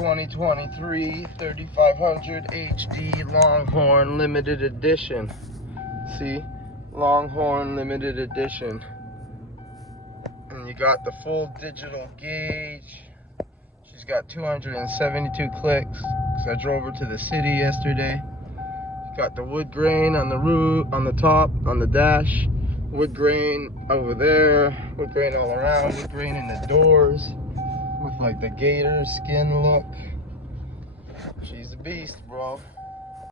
2023 3500 HD Longhorn limited edition. See, Longhorn limited edition. And you got the full digital gauge. She's got 272 clicks. Cause I drove her to the city yesterday. Got the wood grain on the roof, on the top, on the dash. Wood grain over there. Wood grain all around. Wood grain in the doors. With like the gator skin look. She's a beast, bro.